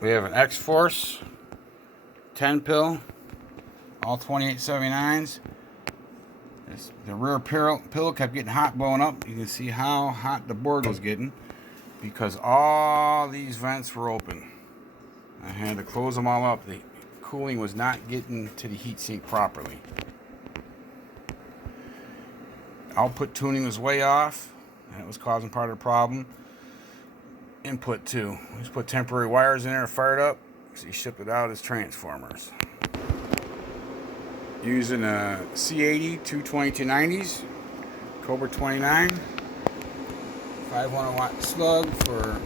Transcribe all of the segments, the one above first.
We have an Xforce 10 pill, all 2879s. The rear pillow kept getting hot, blowing up. You can see how hot the board was getting because all these vents were open. I had to close them all up. The cooling was not getting to the heatsink properly. Output tuning was way off. That was causing part of the problem. Input too. We just put temporary wires in there and fired up because he shipped it out as transformers. Using a C80 22290s, Cobra 29, 500 watt slug for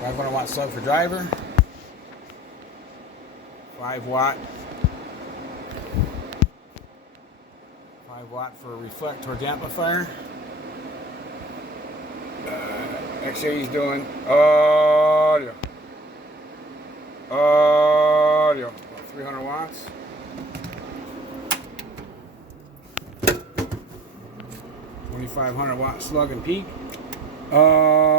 500 watt slug for driver, 5 watt for reflect towards the amplifier. X80's doing audio. About 300 watts. $2,500 watt slug and peak. Audio.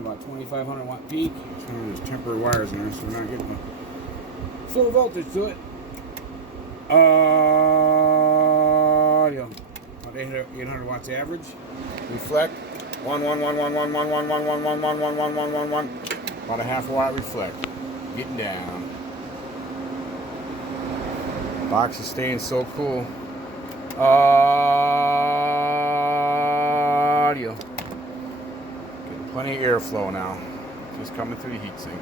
About 2,500 watt peak. There's temporary wires in there, so we're not getting the full voltage to it. Audio. About 800 watts average. Reflect. 1. About a half a watt reflect. Getting down. Box is staying so cool. Audio. Getting plenty of airflow now. Just coming through the heatsink.